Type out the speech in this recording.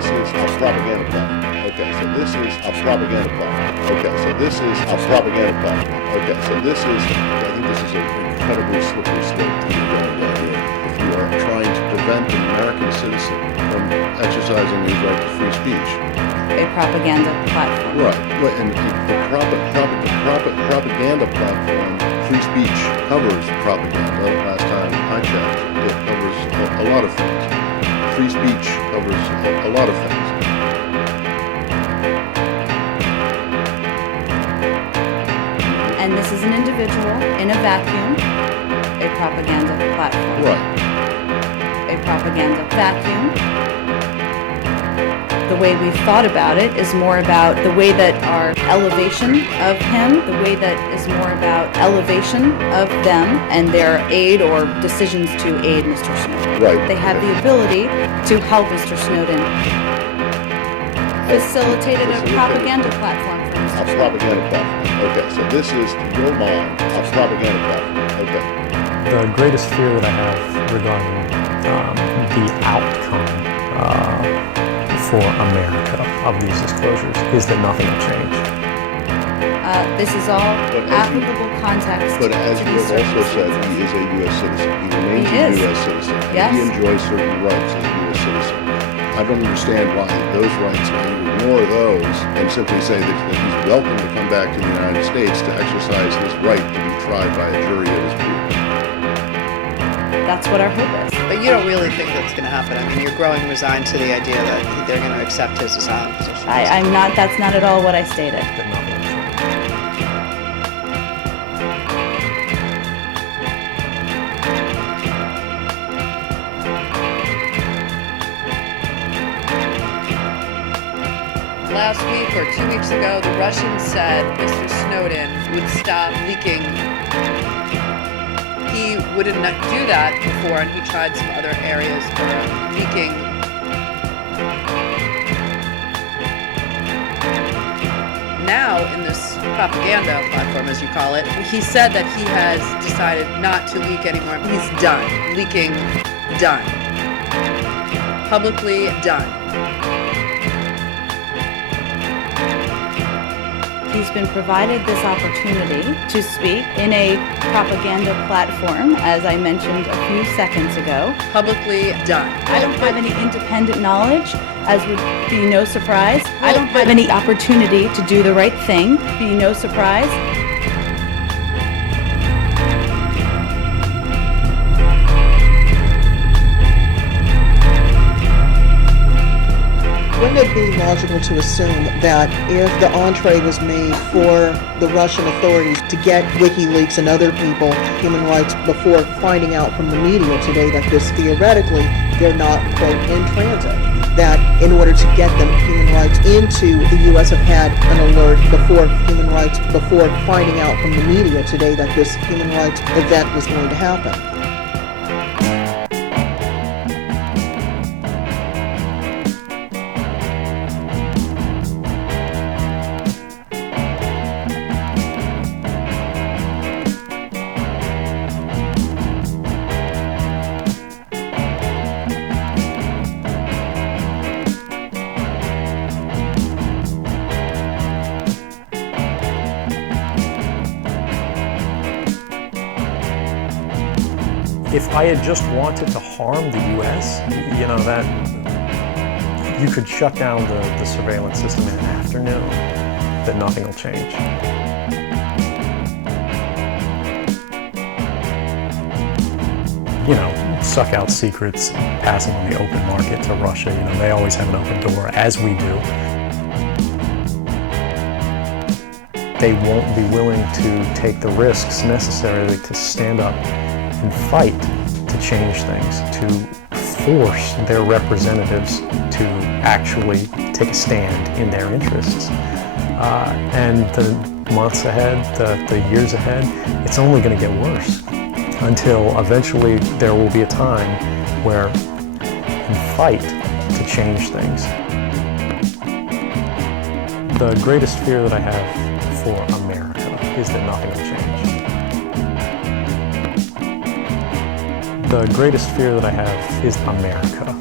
this is a propaganda platform. Okay, so this is a propaganda platform. Okay, so this is a propaganda platform. Okay, so this is, I think this is an incredibly slippery slope that you're going down here. If you are trying to prevent an American citizen from exercising his right to free speech. A propaganda platform. Right, and the propaganda platform, free speech covers propaganda. Last time I checked, it covers a lot of things. Free speech covers a lot of things. And this is an individual in a vacuum, a propaganda platform. Right. A propaganda vacuum. The way we've thought about it is more about the way that our elevation of him, the way that is more about elevation of them and their aid or decisions to aid Mr. Snowden. Right. They have the ability to help Mr. Snowden. Facilitated a propaganda platform for Mr. Snowden. A propaganda platform. Okay, so this is, to your mind, a propaganda platform. Okay. The greatest fear that I have regarding the outcome for America of these disclosures is that nothing will change. This is all applicable context. But as to you these have also said, circumstances. he is a U.S. citizen. He remains He a is. U.S. citizen. And Yes. he enjoys certain rights as a U.S. citizen. I don't understand why those rights, why you ignore those and simply say that he's welcome to come back to the United States to exercise his right to be tried by a jury of his peers. That's what our hope is. But you don't really think that's going to happen. I mean, you're growing resigned to the idea that they're going to accept his asylum position. I'm not, that's not at all what I stated. That nothing will change. Last week or 2 weeks ago, the Russians said Mr. Snowden would stop leaking. He wouldn't do that before, and he tried some other areas for leaking. Now, in this propaganda platform, as you call it, he said that he has decided not to leak anymore. He's done. Leaking, done. Publicly, done. He's been provided this opportunity to speak in a propaganda platform, as I mentioned a few seconds ago. Publicly, done. I don't have any independent knowledge, as would be no surprise. I don't have any opportunity to do the right thing, be no surprise. Wouldn't it be logical to assume that if the entree was made for the Russian authorities to get WikiLeaks and other people human rights before finding out from the media today that this theoretically they're not, quote, in transit, that in order to get them human rights into the U.S. have had an alert before finding out from the media today that this human rights event was going to happen? If I had just wanted to harm the U.S., you know, that you could shut down the surveillance system in an afternoon, that nothing will change. You know, suck out secrets, pass them on the open market to Russia. You know, they always have an open door, as we do. They won't be willing to take the risks necessarily to stand up and fight to change things, to force their representatives to actually take a stand in their interests. And the months ahead, the years ahead, it's only going to get worse until eventually there will be a time where we fight to change things. The greatest fear that I have for America is that nothing will change. The greatest fear that I have is America.